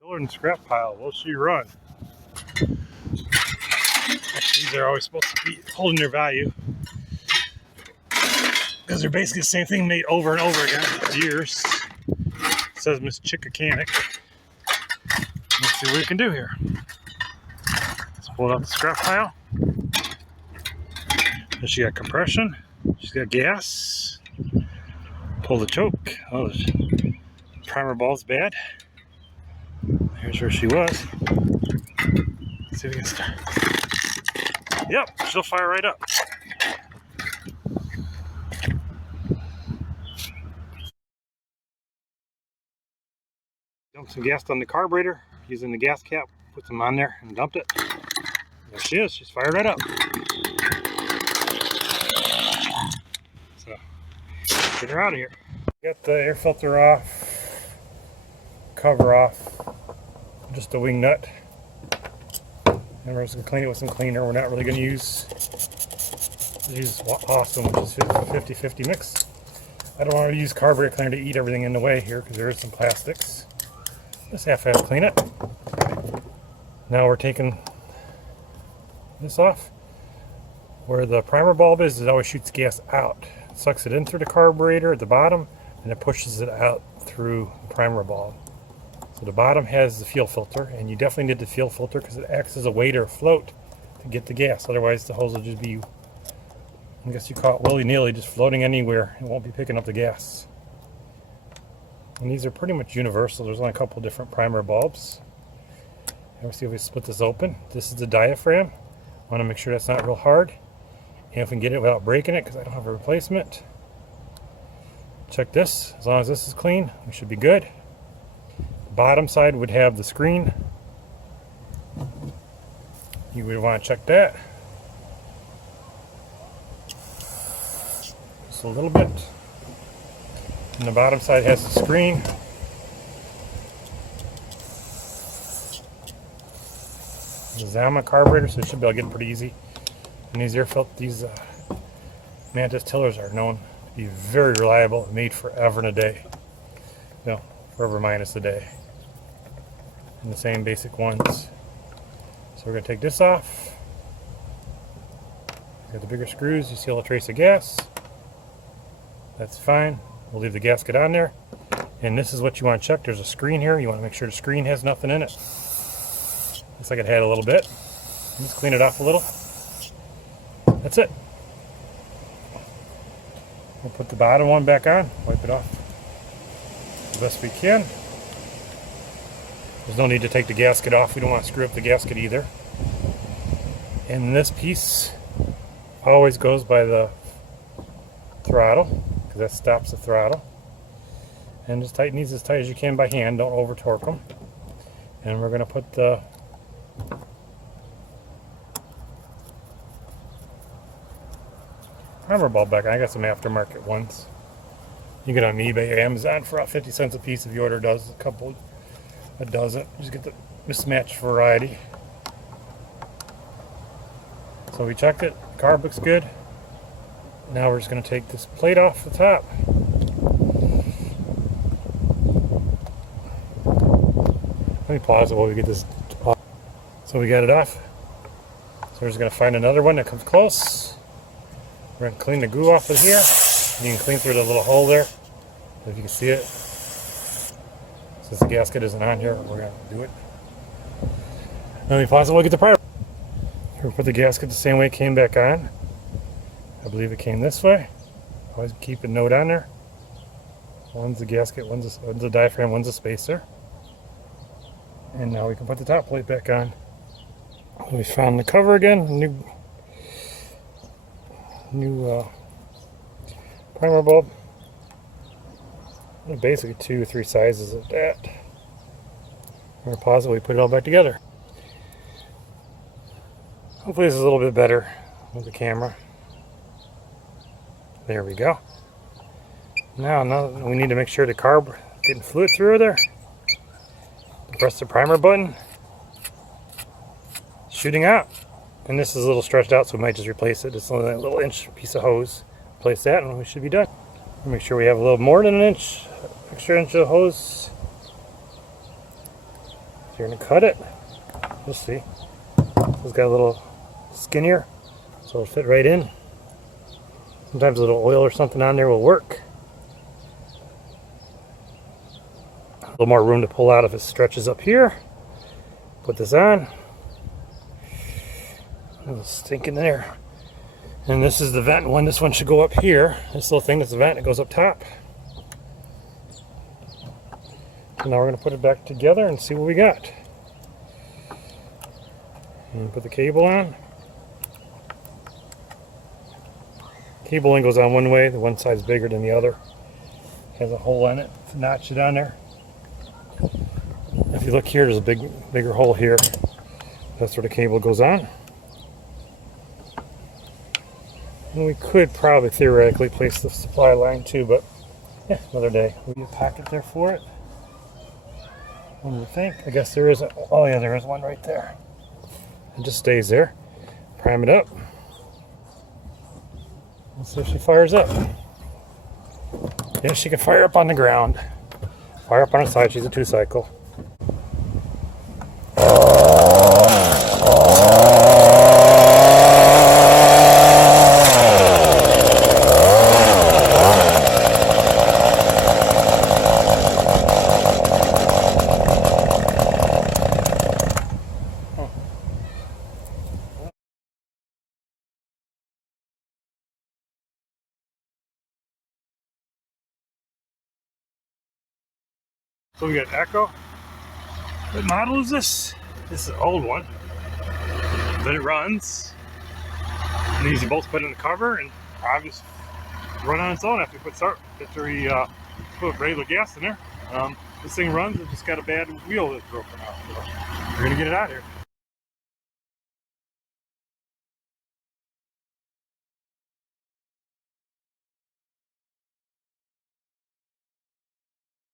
Filler and scrap pile. Will she run? Actually, these are always supposed to be holding their value because they're basically the same thing made over and over again for years. It says Miss Chickacanic. Let's see what we can do here. Let's pull out the scrap pile. And she got compression. She's got gas. Pull the choke. Oh, the primer ball's bad. Here's where she was. Let's see if we can start. Yep, she'll fire right up. Dumped some gas on the carburetor using the gas cap. Put some on there and dumped it. There she is. She's fired right up. So, get her out of here. Got the air filter off, cover off, just a wing nut. And we're just going to clean it with some cleaner. We're not really going to use awesome, which is 50-50 mix. I don't want to use carburetor cleaner to eat everything in the way here because there is some plastics. Just half-half clean it. Now we're taking this off. Where the primer bulb is, it always shoots gas out. It sucks it in through the carburetor at the bottom, and it pushes it out through the primer bulb. So the bottom has the fuel filter, and you definitely need the fuel filter because it acts as a weight or float to get the gas. Otherwise the hose will just be, I guess you call it willy-nilly, just floating anywhere. It won't be picking up the gas. And these are pretty much universal. There's only a couple different primer bulbs. And we'll see if we split this open. This is the diaphragm. I want to make sure that's not real hard. And if we can get it without breaking it, because I don't have a replacement. Check this. As long as this is clean, we should be good. Bottom side would have the screen. You would want to check that. Just a little bit. And the bottom side has the screen. The Zama carburetor, so you should be able to get it pretty easy. And these Mantis tillers are known to be very reliable, made forever and a day. No, forever minus a day. And the same basic ones. So we're going to take this off. Got the bigger screws, you see a little trace of gas. That's fine. We'll leave the gasket on there. And this is what you want to check. There's a screen here. You want to make sure the screen has nothing in it. Looks like it had a little bit. Just clean it off a little. That's it. We'll put the bottom one back on. Wipe it off the best we can. There's no need to take the gasket off. We don't want to screw up the gasket either. And this piece always goes by the throttle, because that stops the throttle. And just tighten these as tight as you can by hand. Don't over torque them. And we're going to put the primer bulb back on. I got some aftermarket ones. You get on eBay or Amazon for about 50 cents a piece if you order a dozen. Just get the mismatched variety. So we checked it. The carb looks good. Now we're just going to take this plate off the top. Let me pause it while we get this off. So we got it off. So we're just going to find another one that comes close. We're going to clean the glue off of here. You can clean through the little hole there, if you can see it. Since the gasket isn't on here, we're going to do it. Let me pause it while we get the primer. We'll put the gasket the same way it came back on. I believe it came this way. Always keep a note on there. One's the gasket, one's the diaphragm, one's a spacer. And now we can put the top plate back on. We found the cover again. New primer bulb. Basically 2 or 3 sizes of that. We're going to pause it. We put it all back together. Hopefully this is a little bit better with the camera. There we go. Now we need to make sure the carb is getting fluid through there. Press the primer button. Shooting out. And this is a little stretched out, so we might just replace it. It's only a little inch piece of hose. Place that and we should be done. Make sure we have a little more than an inch, extra inch of hose. So you're going to cut it. You'll see. It's got a little skinnier, so it'll fit right in. Sometimes a little oil or something on there will work. A little more room to pull out if it stretches up here. Put this on. It'll stink in there. And this is the vent one. This one should go up here. This little thing is the vent. It goes up top. And now we're going to put it back together and see what we got. And put the cable on. Cable link goes on one way. The one side's bigger than the other. Has a hole in it. It's notched on there. If you look here, there's a bigger hole here. That's where the cable goes on. And we could probably theoretically place the supply line too, but yeah, another day. Will be a packet there for it. What do you think? I guess there is. Oh yeah, there is one right there. It just stays there. Prime it up. Let's see if she fires up. Yeah, she can fire up on the ground. Fire up on her side. She's a 2-cycle. So we got Echo. What model is this? This is an old one. But it runs. And these you both put in the cover and obviously run on its own after we put regular gas in there. This thing runs, it just got a bad wheel that's broken off. So we're gonna get it out of here.